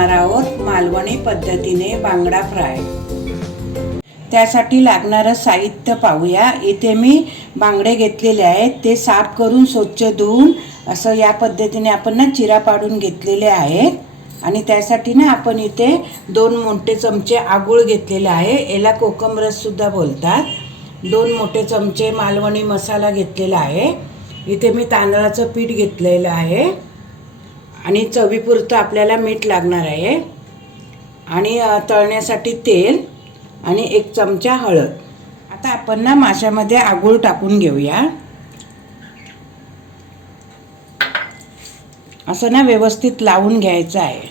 करणार आहोत मालवणी पद्धतीने बांगडा फ्राय। त्यासाठी लागणारं साहित्य पाहूया। इथे मी बांगडे घेतलेले आहेत, ते साफ करून स्वच्छ धुवून असं या पद्धतीने आपण ना चिरा पाडून घेतलेले आहेत। आणि त्यासाठी ना आपण इथे 2 मोठे चमचे आगूळ घेतलेले आहे, याला कोकम रस सुद्धा बोलतात। 2 मोठे चमचे मालवणी मसाला घेतलेला आहे। इथे मी तांदळाचं पीठ घेतलेलं आहे आणि चवीपुरतं आपल्याला मीठ लागणार आहे आणि तळण्यासाठी तेल आणि 1 चमचा हळद। आता आपण ना माशामध्ये आगूळ टाकून घेऊया। असं ना व्यवस्थित लावून घ्यायचं आहे।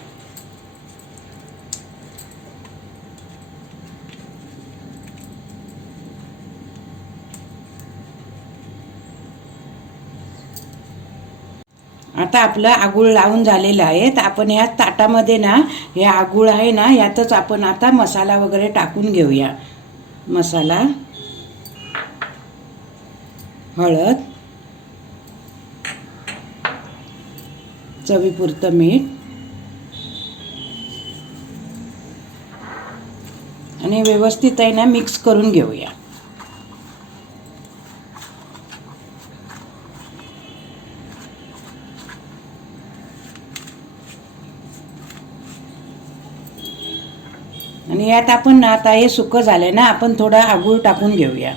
आता आपलं आगूळ लावून झालेलं आहे। तर आपण ह्या ताटामध्ये ना हे आगूळ आहे ना, यातच आपण आता मसाला वगैरे टाकून घेऊया। मसाला, हळद, चवीपुरतं मीठ आणि व्यवस्थित आहे ना मिक्स करून घेऊया। आणि यात आपण ना आता हे सुकं झालंय ना, आपण थोडा आगूळ टाकून घेऊया।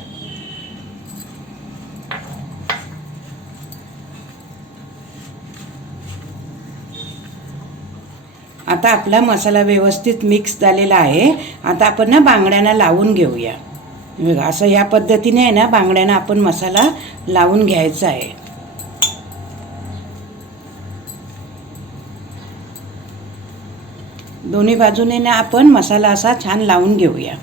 आता आपला मसाला व्यवस्थित मिक्स झालेला आहे। आता आपण ना बांगड्यांना लावून घेऊया। बघा असं या पद्धतीने आहे ना बांगड्यांना आपण मसाला लावून घ्यायचा आहे। दोन्ही बाजूने ना आपण मसाला असा छान लावून घेऊया।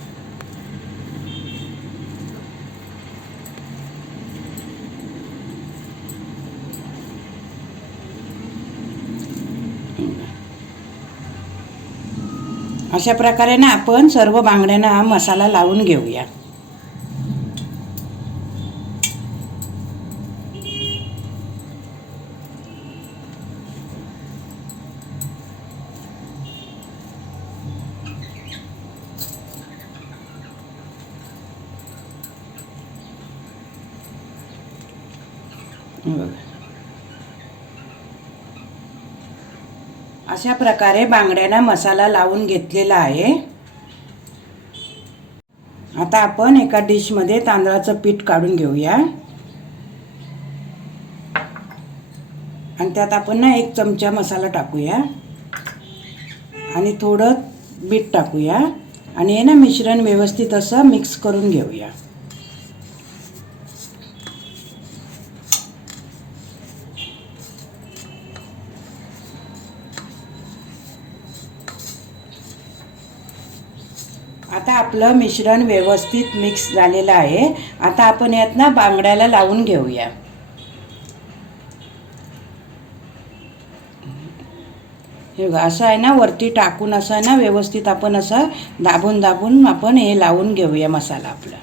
अशा प्रकारे ना आपण सर्व बांगड्यांना हा मसाला लावून घेऊया। अशा प्रकारे बांगड्यांना मसाला लावून घेतलेला आहे। आता आपण एका डिश मध्ये तांदळाचं पीठ काढून घेऊया आणि त्यात आपण ना 1 चमचा मसाला टाकूया आणि थोडं मीठ टाकूया आणि हे ना मिश्रण व्यवस्थित असं मिक्स करून घेऊया। आता आपलं मिश्रण व्यवस्थित मिक्स झालेलं आहे। आता आपण यात ना बांगड्याला लावून घेऊया। हे असं आहे ना वरती टाकून असं आहे ना व्यवस्थित आपण असं दाबून दाबून आपण हे लावून घेऊया मसाला आपला।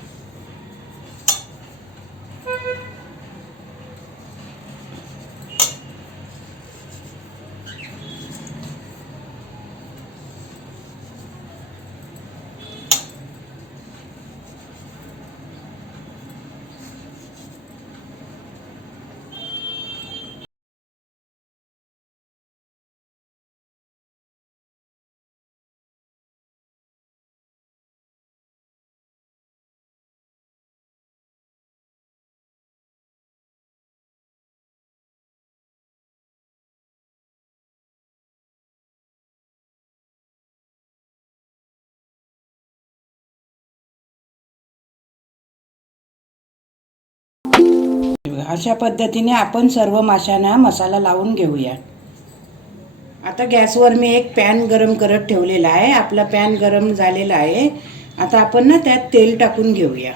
अशा पद्धतीने आपण सर्व माशांना मसाला लावून घेऊया। आता गॅसवर मी एक पॅन गरम करत ठेवलेला आहे। आपला पॅन गरम झालेला आहे। आता आपण ना त्यात तेल टाकून घेऊया।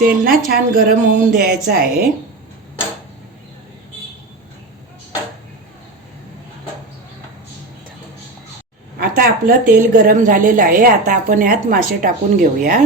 तेल ना छान गरम होऊन द्यायचं आहे। आता आपलं तेल गरम झालेलं आहे। आता आपण यात मासे टाकून घेऊया।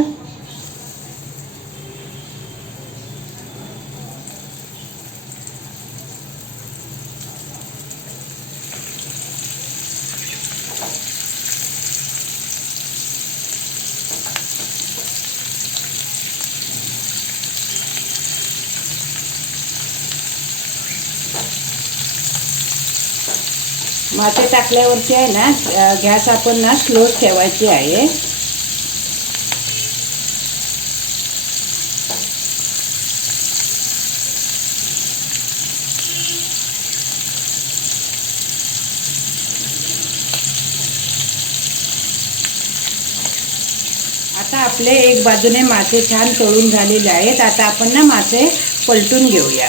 मासे टाकल्यावरती आहे ना गॅस आपण ना स्लोच ठेवायची आहे. आता आपले एक बाजूने मासे छान तळून झालेले आहेत. आता आपण ना मासे पलटून घेऊया.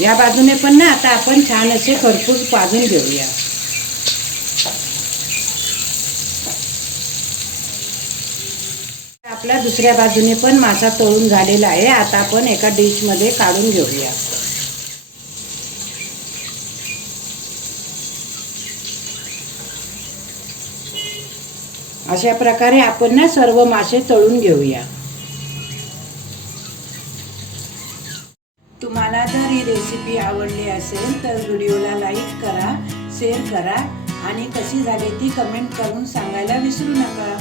या बाजूने पण ना आता आपण छान असे खरपूस भाजून घेऊया. आपल्या दुसऱ्या बाजूने पण मासा तळून झालेला आहे. आता आपण एका डिशमध्ये काढून घेऊया. अशा प्रकारे आपण ना सर्व मासे तळून घेऊया. तुम्हाला जर ही रेसिपी आवडली असेल तर व्हिडिओला लाईक करा, शेअर करा आणि कशी झाली ती कमेंट करून सांगायला विसरू नका.